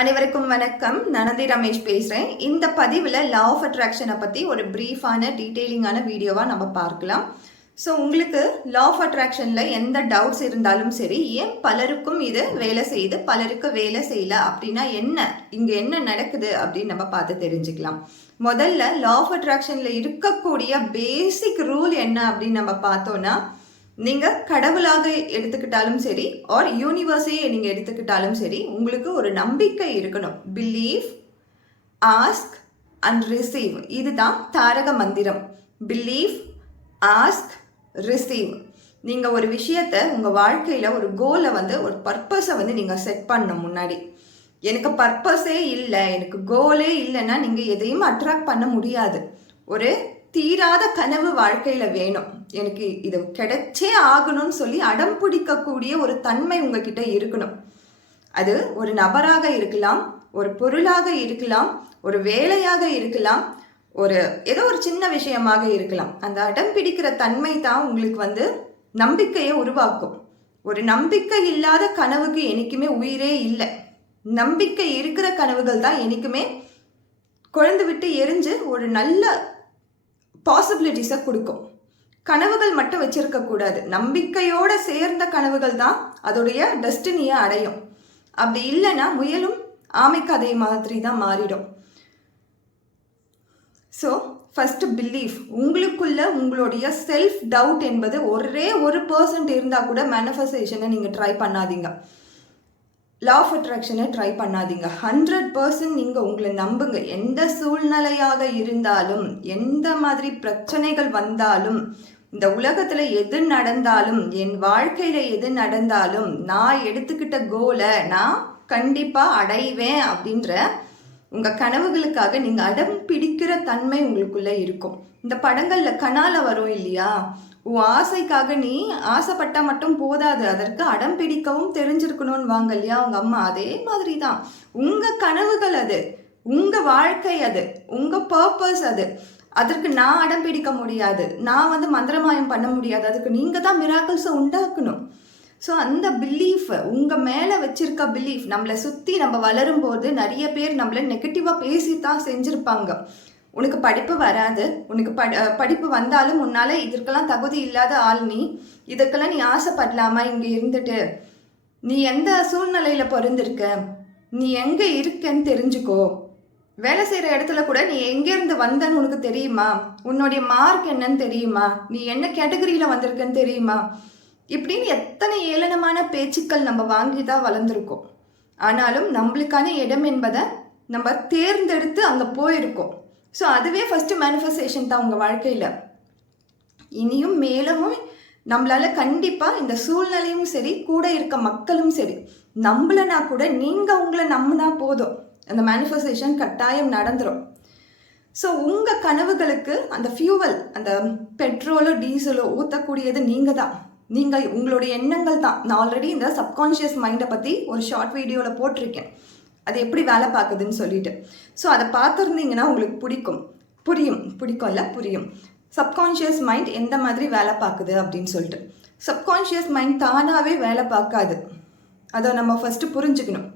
அனைவருக்கும் வணக்கம். நனதி ரமேஷ் பேசுகிறேன் இந்த பதிவில் லா ஆஃப் அட்ராக்ஷனை பற்றி ஒரு ப்ரீஃபான டீட்டெயிலிங்கான வீடியோவாக நம்ம பார்க்கலாம். ஸோ உங்களுக்கு லா ஆஃப் அட்ராக்ஷனில் எந்த டவுட்ஸ் இருந்தாலும் சரி ஏன் பலருக்கும் இது வேலை செய்யுது பலருக்கு வேலை செய்யல அப்படின்னா என்ன இங்கே என்ன நடக்குது அப்படின்னு நம்ம பார்த்து தெரிஞ்சுக்கலாம். முதல்ல லா ஆஃப் அட்ராக்ஷனில் இருக்கக்கூடிய பேசிக் ரூல் என்ன அப்படின்னு நம்ம பார்த்தோன்னா நீங்கள் கடவுளாக எடுத்துக்கிட்டாலும் சரி ஆர் யூனிவர்ஸையே நீங்கள் எடுத்துக்கிட்டாலும் சரி உங்களுக்கு ஒரு நம்பிக்கை இருக்கணும். பிலீவ் ஆஸ்க் அண்ட் ரிசீவ் இதுதான் தாரக மந்திரம். பிலீவ் ஆஸ்க் ரிசீவ் நீங்கள் ஒரு விஷயத்தை உங்கள் வாழ்க்கையில் ஒரு கோலை வந்து ஒரு பர்பஸை வந்து நீங்கள் செட் பண்ணணும் முன்னாடி. எனக்கு பர்பஸே இல்லை எனக்கு கோலே இல்லைன்னா நீங்கள் எதையும் அட்ராக்ட் பண்ண முடியாது. ஒரு தீராத கனவு வாழ்க்கையில் வேணும். எனக்கு இது கிடைச்சே ஆகணும்னு சொல்லி அடம் பிடிக்கக்கூடிய ஒரு தன்மை உங்ககிட்ட இருக்கணும். அது ஒரு நபராக இருக்கலாம் ஒரு பொருளாக இருக்கலாம் ஒரு வேலையாக இருக்கலாம் ஒரு ஏதோ ஒரு சின்ன விஷயமாக இருக்கலாம். அந்த அடம் பிடிக்கிற தன்மை தான் உங்களுக்கு வந்து நம்பிக்கையை உருவாக்கும். ஒரு நம்பிக்கை இல்லாத கனவுக்கு என்றைக்குமே உயிரே இல்லை. நம்பிக்கை இருக்கிற கனவுகள் தான் என்றைக்குமே குழந்து விட்டு எரிஞ்சு ஒரு நல்ல பாசிபிலிட்டிஸை கொடுக்கும். கனவுகள் மட்டும் வச்சிருக்க கூடாது. நம்பிக்கையோட சேர்ந்த கனவுகள் தான் அதோடைய டெஸ்டினியை அடையும். அப்படி இல்லைன்னா முயலும் ஆமை கதை மாதிரி தான் மாறிடும். ஸோ ஃபஸ்ட்டு பிலீஃப் உங்களுக்குள்ள உங்களுடைய செல்ஃப் டவுட் என்பது ஒரே ஒரு பர்சன்ட் இருந்தால் கூட மேனிஃபெஸ்டேஷனை நீங்கள் ட்ரை பண்ணாதீங்க. லா ஆஃப் அட்ராக்ஷனை ட்ரை பண்ணாதீங்க. ஹண்ட்ரட் பர்சன்ட் நீங்கள் உங்களை நம்புங்க. எந்த சூழ்நிலையாக இருந்தாலும் எந்த மாதிரி பிரச்சனைகள் வந்தாலும் இந்த உலகத்தில் எது நடந்தாலும் என் வாழ்க்கையில் எது நடந்தாலும் நான் எடுத்துக்கிட்ட கோலை நான் கண்டிப்பாக அடைவேன் அப்படின்ற உங்கள் கனவுகளுக்காக நீங்கள் அடம் பிடிக்கிற தன்மை உங்களுக்குள்ளே இருக்கும். இந்த படங்களில் கனால வரும் இல்லையா? உன் ஆசைக்காக நீ ஆசைப்பட்டா மட்டும் போதாது. அதற்கு அடம் பிடிக்கவும் தெரிஞ்சிருக்கணும்னு வாங்க இல்லையா? உங்க அம்மா அதே மாதிரி தான் உங்க கனவுகள் அது. உங்க வாழ்க்கை அது. உங்க பர்பஸ் அது. அதற்கு நான் அடம் பிடிக்க முடியாது. நான் வந்து மந்திரமாயம் பண்ண முடியாது. அதுக்கு நீங்கள் தான் மிராக்கிள்ஸை உண்டாக்கணும். ஸோ அந்த பிலீஃப் உங்கள் மேலே வச்சிருக்க பிலீஃப் நம்மளை சுற்றி நம்ம வளரும்போது நிறைய பேர் நம்மளை நெகட்டிவாக பேசி தான் செஞ்சுருப்பாங்க. உனக்கு படிப்பு வராது. உனக்கு படி படிப்பு வந்தாலும் உன்னால் இதற்கெல்லாம் தகுதி இல்லாத ஆள் நீ. இதுக்கெல்லாம் நீ ஆசைப்படலாமா? இங்கே இருந்துட்டு. நீ எந்த சூழ்நிலையில் பிறந்திருக்க? நீ எங்கே இருக்கன்னு தெரிஞ்சுக்கோ. வேலை செய்கிற இடத்துல கூட நீ எங்கேருந்து வந்தன்னு உனக்கு தெரியுமா? உன்னுடைய மார்க் என்னன்னு தெரியுமா? நீ என்ன கேட்டகரியில் வந்திருக்கன்னு தெரியுமா? இப்படின்னு எத்தனை ஏளனமான பேச்சுக்கள் நம்ம வாங்கி தான் வளர்ந்துருக்கோம். ஆனாலும் நம்மளுக்கான இடம் என்பதை நம்ம தேர்ந்தெடுத்து அங்கே போயிருக்கோம். ஸோ அதுவே ஃபஸ்ட்டு மேனிஃபெஸ்டேஷன் தான் உங்கள் வாழ்க்கையில். இனியும் மேலும் நம்மளால் கண்டிப்பாக இந்த சூழ்நிலையும் சரி கூட இருக்க மக்களும் சரி நம்பலைனா கூட நீங்கள் உங்களை நம்பினா போதும். அந்த மேனிஃபெஸ்டேஷன் கட்டாயம் நடந்துடும் ஸோ உங்கள் கனவுகளுக்கு அந்த ஃபியூவல் அந்த பெட்ரோலோ டீசலோ ஊற்றக்கூடியது நீங்கள் தான். நீங்கள் உங்களுடைய எண்ணங்கள் தான். நான் ஆல்ரெடி இந்த சப்கான்ஷியஸ் மைண்டை பற்றி ஒரு ஷார்ட் வீடியோவில் போட்டிருக்கேன். அது எப்படி வேலை பார்க்குதுன்னு சொல்லிட்டு. ஸோ அதை பார்த்துருந்தீங்கன்னா உங்களுக்கு பிடிக்கும். புரியும். பிடிக்கும்ல? புரியும். சப்கான்ஷியஸ் மைண்ட் எந்த மாதிரி வேலை பார்க்குது அப்படின்னு சொல்லிட்டு. சப்கான்ஷியஸ் மைண்ட் தானாகவே வேலை பார்க்காது. அதை நம்ம ஃபஸ்ட்டு புரிஞ்சுக்கணும்.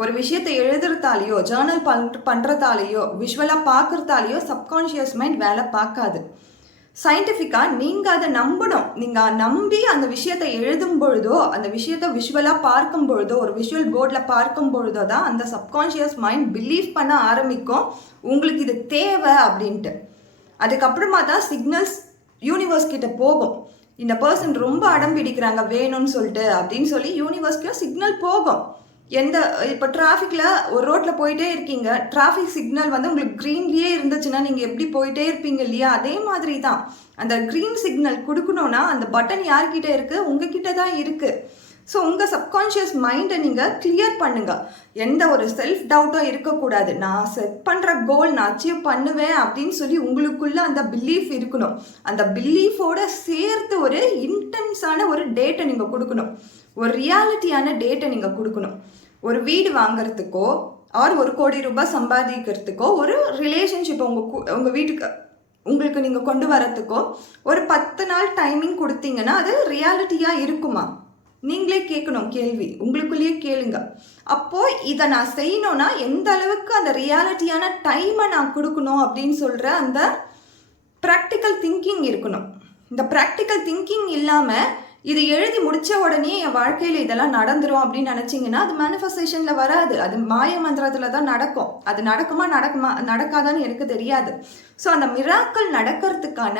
ஒரு விஷயத்தை எழுதுறதாலேயோ ஜேர்னல் பண் பண்ணுறதாலேயோ விஷுவலாக பார்க்குறதாலேயோ சப்கான்ஷியஸ் மைண்ட் வேலை பார்க்காது. சயின்டிஃபிக்காக நீங்கள் அதை நம்பணும். நீங்கள் நம்பி அந்த விஷயத்தை எழுதும் பொழுதோ அந்த விஷயத்தை விஷுவலாக பார்க்கும் பொழுதோ ஒரு விஷுவல் போர்டில் பார்க்கும் பொழுதோ தான் அந்த சப்கான்ஷியஸ் மைண்ட் பிலீவ் பண்ண ஆரம்பிக்கும். உங்களுக்கு இது தேவை அப்படின்ட்டு. அதுக்கப்புறமா தான் சிக்னல்ஸ் யூனிவர்ஸ் கிட்ட போகும். இந்த பர்சன் ரொம்ப அடம் பிடிக்கிறாங்க வேணும்னு சொல்லிட்டு அப்படின்னு சொல்லி யூனிவர்ஸ்க்கு சிக்னல் போகும். எந்த இப்போ டிராஃபிக்கில் ஒரு ரோட்டில் போயிட்டே இருக்கீங்க டிராஃபிக் சிக்னல் வந்து உங்களுக்கு க்ரீன்லேயே இருந்துச்சுன்னா நீங்கள் எப்படி போயிட்டே இருப்பீங்க இல்லையா? அதே மாதிரி தான் அந்த க்ரீன் சிக்னல் கொடுக்கணுன்னா அந்த பட்டன் யார்கிட்ட இருக்குது உங்ககிட்ட தான் இருக்குது ஸோ உங்கள் சப்கான்ஷியஸ் மைண்டை நீங்கள் கிளியர் பண்ணுங்கள் எந்த ஒரு செல்ஃப் டவுட்டும் இருக்கக்கூடாது. நான் செட் பண்ணுற கோல் நான் அச்சீவ் பண்ணுவேன் அப்படின்னு சொல்லி உங்களுக்குள்ள அந்த பிலீஃப் இருக்கணும். அந்த பிலீஃபோட சேர்த்து ஒரு இன்டென்ஸான ஒரு டேட்டை நீங்கள் கொடுக்கணும். ஒரு ரியாலிட்டியான டேட்டை நீங்கள் கொடுக்கணும். ஒரு வீடு வாங்கிறதுக்கோ ஆர் ஒரு கோடி ரூபாய் சம்பாதிக்கிறதுக்கோ ஒரு ரிலேஷன்ஷிப் உங்கள் உங்கள் வீட்டுக்கு உங்களுக்கு நீங்கள் கொண்டு வரத்துக்கோ ஒரு பத்து நாள் டைமிங் கொடுத்தீங்கன்னா அது ரியாலிட்டியாக இருக்குமா? நீங்களே கேட்கணும் கேள்வி. உங்களுக்குள்ளேயே கேளுங்க. அப்போது இதை நான் செய்யணும்னா எந்த அளவுக்கு அந்த ரியாலிட்டியான டைமை நான் கொடுக்கணும் அப்படின்னு சொல்கிற அந்த ப்ராக்டிக்கல் திங்கிங் இருக்கணும். இந்த ப்ராக்டிக்கல் திங்கிங் இல்லாமல் இது எழுதி முடிச்ச உடனே என் வாழ்க்கையில் இதெல்லாம் நடந்துரும் அப்படின்னு நினச்சிங்கன்னா அது மேனிஃபெஸ்டேஷனில் வராது. அது மாய மந்திரத்தில் தான் நடக்கும். அது நடக்குமா நடக்குமா நடக்காதான்னு எனக்கு தெரியாது. ஸோ அந்த மிராக்கள் நடக்கிறதுக்கான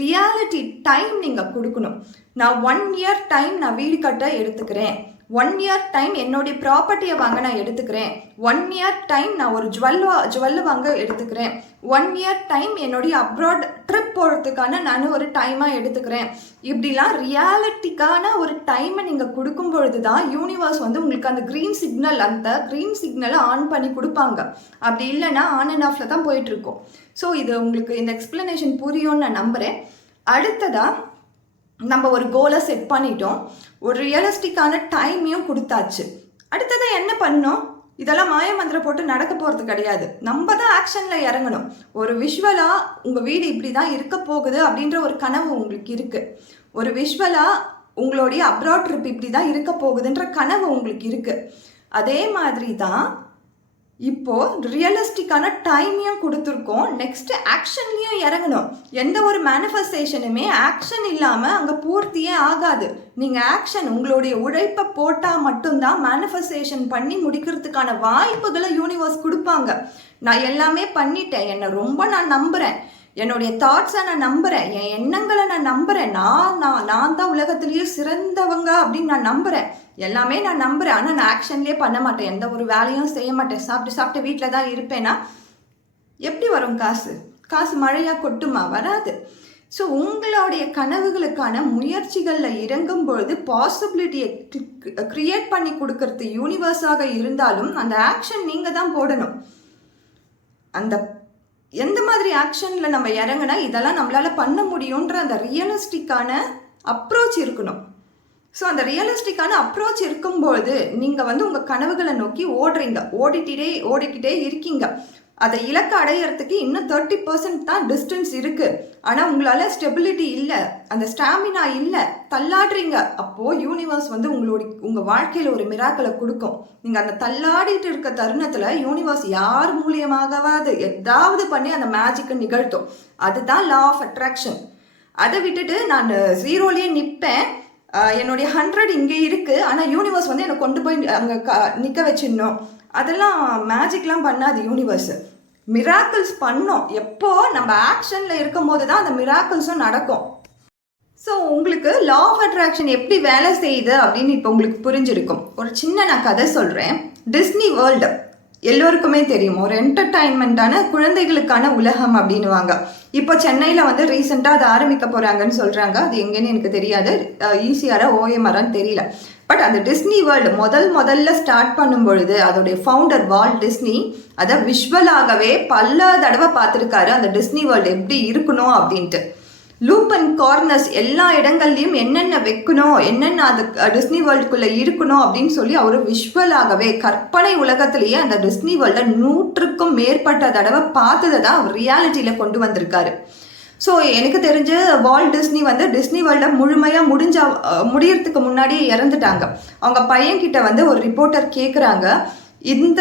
ரியாலிட்டி டைம் நீங்கள் கொடுக்கணும். நான் ஒன் இயர் டைம் நான் வீடு கட்ட எடுத்துக்கிறேன். ஒன் இயர் டைம் என்னுடைய ப்ராப்பர்ட்டியை வாங்க நான் எடுத்துக்கிறேன். ஒன் இயர் டைம் நான் ஒரு ஜுவல் ஜுவல் வாங்க எடுத்துக்கிறேன். ஒன் இயர் டைம் என்னுடைய அப்ராட் ட்ரிப் போகிறதுக்கான நான் ஒரு டைமாக எடுத்துக்கிறேன். இப்படிலாம் ரியாலிட்டிக்கான ஒரு டைமை நீங்கள் கொடுக்கும் பொழுது தான் யூனிவர்ஸ் வந்து உங்களுக்கு அந்த க்ரீன் சிக்னல் அந்த க்ரீன் சிக்னலை ஆன் பண்ணி கொடுப்பாங்க. அப்படி இல்லைன்னா ஆன் அண்ட் ஆஃபில் தான் போயிட்டுருக்கோம். ஸோ இது உங்களுக்கு இந்த எக்ஸ்ப்ளனேஷன் புரியும்னு நான் நம்புகிறேன் அடுத்ததாக நம்ம ஒரு கோலை செட் பண்ணிட்டோம். ஒரு ரியலிஸ்டிக்கான டைமையும் கொடுத்தாச்சு. அடுத்ததாக என்ன பண்ணோம்? இதெல்லாம் மாய மந்திரம் போட்டு நடக்க போகிறது கிடையாது. நம்ம தான் ஆக்ஷனில் இறங்கணும். ஒரு விஷுவலாக உங்கள் வீடு இப்படி தான் இருக்க போகுது அப்படின்ற ஒரு கனவு உங்களுக்கு இருக்குது ஒரு விஷுவலாக உங்களுடைய அப்ராட் ட்ரிப் இப்படி தான் இருக்க போகுதுன்ற கனவு உங்களுக்கு இருக்குது அதே மாதிரி தான் இப்போ ரியலிஸ்டிக்கான டைமையும் கொடுத்துருக்கோம். நெக்ஸ்ட் ஆக்ஷன்லையும் இறங்கணும். எந்த ஒரு மேனிஃபெஸ்டேஷனுமே ஆக்ஷன் இல்லாமல் அங்கே பூர்த்தியே ஆகாது. நீங்கள் ஆக்ஷன் உங்களுடைய உழைப்பை போட்டால் மட்டும்தான் மேனிஃபெஸ்டேஷன் பண்ணி முடிக்கிறதுக்கான வாய்ப்புகளை யூனிவர்ஸ் கொடுப்பாங்க. நான் எல்லாமே பண்ணிட்டேன். என்னை ரொம்ப நான் நம்புகிறேன் என்னுடைய தாட்ஸை நான் நம்புகிறேன் என் எண்ணங்களை நான் நம்புகிறேன் நான் நான் நான் தான் உலகத்திலேயே சிறந்தவங்க அப்படின்னு நான் நம்புகிறேன் எல்லாமே நான் நம்புகிறேன் ஆனால் நான் ஆக்ஷன்லேயே பண்ண மாட்டேன். எந்த ஒரு வேலையும் செய்ய மாட்டேன். சாப்பிட்டு சாப்பிட்டு வீட்டில் தான் இருப்பேன்னா எப்படி வரும் காசு? காசு மழையாக கொட்டுமா? வராது. ஸோ உங்களுடைய கனவுகளுக்கான முயற்சிகளில் இறங்கும் பொழுது பாசிபிலிட்டியை க்ரியேட் பண்ணி கொடுக்கறது யூனிவர்ஸாக இருந்தாலும் அந்த ஆக்ஷன் நீங்கள் தான் போடணும். அந்த எந்த மாதிரி ஆக்ஷனில் நம்ம இறங்கினா இதெல்லாம் நம்மளால் பண்ண முடியுன்ற அந்த ரியலிஸ்டிக்கான அப்ரோச் இருக்கணும். ஸோ அந்த ரியலிஸ்டிக்கான அப்ரோச் இருக்கும்பொழுது நீங்கள் வந்து உங்கள் கனவுகளை நோக்கி ஓடுறீங்க. ஓடிக்கிட்டே ஓடிக்கிட்டே இருக்கீங்க. அதை இலக்கு அடையிறதுக்கு இன்னும் தேர்ட்டி பர்சன்ட் தான் டிஸ்டன்ஸ் இருக்குது ஆனால் உங்களால் ஸ்டெபிலிட்டி இல்லை அந்த ஸ்டாமினா இல்லை தள்ளாடுறீங்க. அப்போது யூனிவர்ஸ் வந்து உங்களோட உங்கள் வாழ்க்கையில் ஒரு மிராக்களை கொடுக்கும். நீங்கள் அந்த தள்ளாடிட்டு இருக்க தருணத்தில் யூனிவர்ஸ் யார் மூலியமாகவாது எதாவது பண்ணி அந்த மேஜிக்கை நிகழ்த்தும். அதுதான் லா ஆஃப் அட்ராக்ஷன் அதை விட்டுட்டு நான் ஜீரோலேயே நிற்பேன் என்னுடைய ஹண்ட்ரட் இங்கே இருக்குது ஆனால் யூனிவர்ஸ் வந்து என்னை கொண்டு போய் அங்கே க நிற்க வச்சிடணும். அதெல்லாம் மேஜிக்லாம் பண்ணாது யூனிவர்ஸ் மிராக்கிள்ஸ் பண்ணோம். எப்போ? நம்ம ஆக்ஷனில் இருக்கும் போது தான் அந்த மிராக்கிள்ஸும் நடக்கும். ஸோ உங்களுக்கு லா ஆஃப் அட்ராக்ஷன் எப்படி வேலை செய்யுது அப்படின்னு இப்போ உங்களுக்கு புரிஞ்சிருக்கும். ஒரு சின்ன நான் கதை சொல்கிறேன் டிஸ்னி வேர்ல்டு எல்லோருக்குமே தெரியும். ஒரு என்டர்டைன்மெண்ட்டான குழந்தைகளுக்கான உலகம் அப்படின்னுவாங்க. இப்போ சென்னையில் வந்து ரீசெண்டாக அதை ஆரம்பிக்க போகிறாங்கன்னு சொல்கிறாங்க அது எங்கேன்னு எனக்கு தெரியாது. ஈஸியாராக ஓஎம்ஆரான்னு தெரியல. பட் அந்த டிஸ்னி வேர்ல்டு முதல் முதல்ல ஸ்டார்ட் பண்ணும் பொழுது அதோடைய ஃபவுண்டர் வால் டிஸ்னி அதை விஷுவலாகவே பல தடவை பார்த்துருக்காரு. அந்த டிஸ்னி வேர்ல்டு எப்படி இருக்கணும் அப்படின்ட்டு. லூப் அண்ட் கார்னர்ஸ் எல்லா இடங்கள்லையும் என்னென்ன வைக்கணும் என்னென்ன அது டிஸ்னி வேர்ல்டுக்குள்ளே இருக்கணும் அப்படின்னு சொல்லி அவர் விஷுவலாகவே கற்பனை உலகத்திலேயே அந்த டிஸ்னி வேர்ல்டை நூற்றுக்கும் மேற்பட்ட தடவை பார்த்ததை தான் அவர் ரியாலிட்டியில் கொண்டு வந்திருக்காரு. ஸோ எனக்கு தெரிஞ்சு வால் டிஸ்னி வந்து டிஸ்னி வேர்ல்டை முழுமையாக முடிஞ்ச முடியறதுக்கு முன்னாடியே இறந்துட்டாங்க. அவங்க பையன்கிட்ட வந்து ஒரு ரிப்போர்ட்டர் கேட்குறாங்க இந்த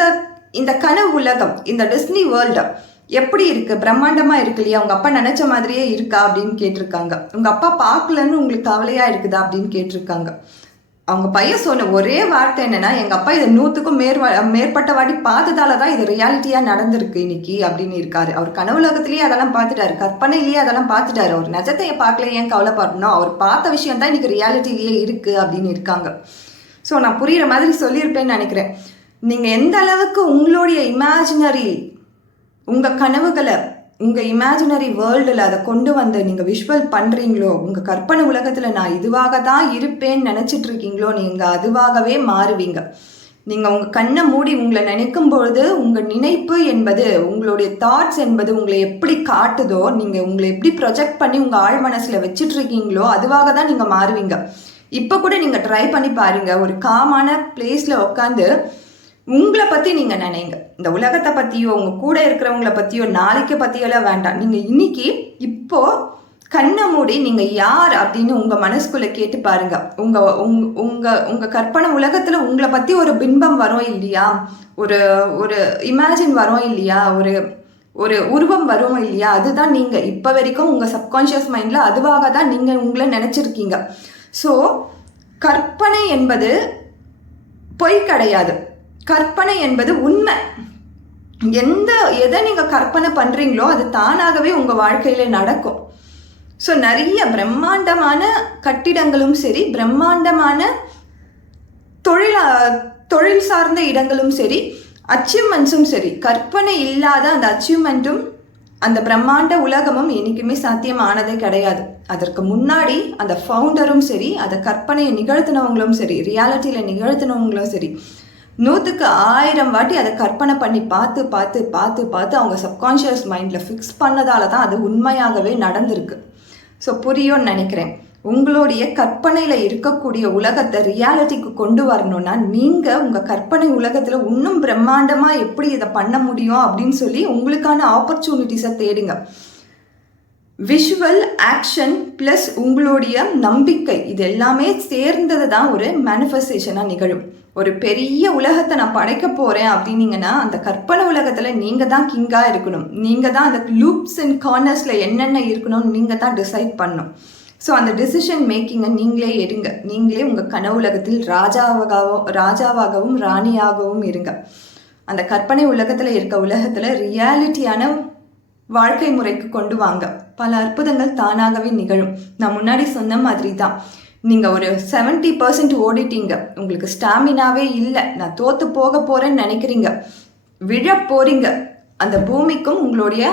இந்த கனவு உலகம் இந்த டிஸ்னி வேர்ல்டு எப்படி இருக்கு? பிரம்மாண்டமா இருக்கு இல்லையா? உங்க அப்பா நினைச்ச மாதிரியே இருக்கா அப்படின்னு கேட்டிருக்காங்க. உங்க அப்பா பார்க்கலன்னு உங்களுக்கு கவலையா இருக்குதா அப்படின்னு கேட்டிருக்காங்க. அவங்க பையன் சொன்ன ஒரே வார்த்தை என்னன்னா எங்க அப்பா இதை நூத்துக்கும் மேற் மேற்பட்ட வாட்டி பார்த்ததால தான் இது ரியாலிட்டியா நடந்திருக்கு இன்னைக்கு அப்படின்னு இருக்காரு. அவர் கனவுலகத்திலேயே அதெல்லாம் பார்த்துட்டாரு. கற்பனையிலேயே அதெல்லாம் பார்த்துட்டாரு. அவர் நிஜத்தைய பார்க்கல ஏன் கவலைப்படணும்? அவர் பார்த்த விஷயம் தான் இன்னைக்கு ரியாலிட்டிலேயே இருக்கு அப்படின்னு இருக்காங்க. ஸோ நான் புரியுற மாதிரி சொல்லியிருப்பேன்னு நினைக்கிறேன். நீங்கள் எந்த அளவுக்கு உங்களுடைய இமேஜினரி உங்கள் கனவுகளை உங்கள் இமேஜினரி வேர்ல்டில் அதை கொண்டு வந்து நீங்கள் விஷுவல் பண்ணுறீங்களோ உங்கள் கற்பனை உலகத்தில் நான் இதுவாக தான் இருப்பேன்னு நினச்சிட்டு இருக்கீங்களோ நீங்கள் அதுவாகவே மாறுவீங்க. நீங்கள் உங்கள் கண்ணை மூடி உங்களை நினைக்கும் பொழுது உங்கள் நினைப்பு என்பது உங்களுடைய தாட்ஸ் என்பது உங்களை எப்படி காட்டுதோ நீங்கள் உங்களை எப்படி ப்ரொஜெக்ட் பண்ணி உங்கள் ஆழ் மனசில் வச்சிட்ருக்கீங்களோ அதுவாக தான் நீங்கள் மாறுவீங்க. இப்போ கூட நீங்கள் ட்ரை பண்ணி பாருங்கள் ஒரு காமான பிளேஸில் உட்காந்து உங்களை பற்றி நீங்கள் நினைங்க. இந்த உலகத்தை பற்றியோ உங்கள் கூட இருக்கிறவங்கள பற்றியோ நாளைக்கு பற்றியெல்லாம் வேண்டாம். நீங்கள் இன்னைக்கு இப்போ கண்ணை மூடி நீங்க யார் அப்படின்னு உங்க மனசுக்குள்ள கேட்டு பாருங்க. உங்க உங்க உங்க உங்கள் கற்பனை உலகத்துல உங்களை பத்தி ஒரு பிம்பம் வரும் இல்லையா? ஒரு ஒரு இமேஜின் வரும் இல்லையா? ஒரு ஒரு உருவம் வரும் இல்லையா? அதுதான் நீங்க. இப்ப வரைக்கும் உங்க சப்கான்ஷியஸ் மைண்ட்ல அதுவாக தான் நீங்க உங்களை நினைச்சிருக்கீங்க. ஸோ கற்பனை என்பது பொய் கிடையாது. கற்பனை என்பது உண்மை. எந்த எதை நீங்கள் கற்பனை பண்ணுறீங்களோ அது தானாகவே உங்கள் வாழ்க்கையில் நடக்கும். ஸோ நிறைய பிரம்மாண்டமான கட்டிடங்களும் சரி பிரம்மாண்டமான தொழில் தொழில் சார்ந்த இடங்களும் சரி அச்சீவ்மெண்ட்ஸும் சரி கற்பனை இல்லாத அந்த அச்சீவ்மெண்ட்டும் அந்த பிரம்மாண்ட உலகமும் என்றைக்குமே சாத்தியமானதே கிடையாது. அதற்கு முன்னாடி அந்த ஃபவுண்டரும் சரி அதை கற்பனையை நிகழ்த்தினவங்களும் சரி ரியாலிட்டியில் நிகழ்த்தினவங்களும் சரி நூற்றுக்கு ஆயிரம் வாட்டி அதை கற்பனை பண்ணி பார்த்து பார்த்து பார்த்து பார்த்து அவங்க சப்கான்ஷியஸ் மைண்டில் ஃபிக்ஸ் பண்ணதால தான் அது உண்மையாகவே நடந்திருக்கு. ஸோ புரியும்னு நினைக்கிறேன். உங்களுடைய கற்பனையில் இருக்கக்கூடிய உலகத்தை ரியாலிட்டிக்கு கொண்டு வரணும்னா நீங்கள் உங்கள் கற்பனை உலகத்தில் இன்னும் பிரம்மாண்டமாக எப்படி இதை பண்ண முடியும் அப்படின்னு சொல்லி உங்களுக்கான ஆப்பர்ச்சுனிட்டிஸை தேடுங்க. விஷுவல் ஆக்ஷன் ப்ளஸ் உங்களுடைய நம்பிக்கை இது எல்லாமே சேர்ந்தது தான் ஒரு மேனிஃபெஸ்டேஷனாக நிகழும். ஒரு பெரிய உலகத்தை நான் படைக்க போகிறேன் அப்படின்னீங்கன்னா அந்த கற்பனை உலகத்தில் நீங்கள் தான் கிங்காக இருக்கணும். நீங்கள் தான் அந்த லூப்ஸ் அண்ட் கார்னர்ஸில் என்னென்ன இருக்கணும்னு நீங்கள் தான் டிசைட் பண்ணணும். ஸோ அந்த டிசிஷன் மேக்கிங்கை நீங்களே எடுங்க. நீங்களே உங்கள் கனவு உலகத்தில் ராஜாவாகவும் ராஜாவாகவும் ராணியாகவும் இருங்க. அந்த கற்பனை உலகத்தில் இருக்க உலகத்தில் ரியாலிட்டியான வாழ்க்கை முறைக்கு கொண்டு வாங்க. பல அற்புதங்கள் தானாகவே நிகழும். நான் முன்னாடி சொன்ன மாதிரி தான் நீங்கள் ஒரு செவன்ட்டி பர்சன்ட் ஓடிட்டீங்க. உங்களுக்கு ஸ்டாமினாவே இல்லை. நான் தோற்று போக போகிறேன்னு நினைக்கிறீங்க. விழ போகிறீங்க அந்த பூமிக்கும் உங்களுடைய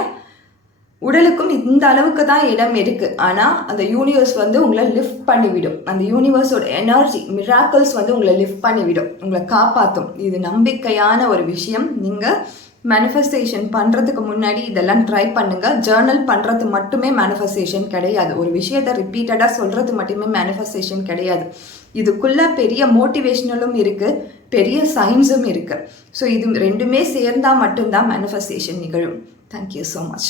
உடலுக்கும் இந்த அளவுக்கு தான் இடம் இருக்குது ஆனால் அந்த யூனிவர்ஸ் வந்து உங்களை லிஃப்ட் பண்ணிவிடும். அந்த யூனிவர்ஸோட எனர்ஜி மிராக்கல்ஸ் வந்து உங்களை லிஃப்ட் பண்ணிவிடும். உங்களை காப்பாற்றும் இது நம்பிக்கையான ஒரு விஷயம். நீங்கள் மேனிஃபெஸ்டேஷன் பண்ணுறதுக்கு முன்னாடி இதெல்லாம் ட்ரை பண்ணுங்கள் ஜேர்னல் பண்ணுறது மட்டுமே மேனிஃபெஸ்டேஷன் கிடையாது. ஒரு விஷயத்தை ரிப்பீட்டடாக சொல்கிறது மட்டுமே மேனிஃபெஸ்டேஷன் கிடையாது. இதுக்குள்ளே பெரிய மோட்டிவேஷ்னலும் இருக்குது பெரிய சயின்ஸும் இருக்குது ஸோ இது ரெண்டுமே சேர்ந்தால் மட்டும்தான் மேனிஃபெஸ்டேஷன் நிகழும். Thank you so much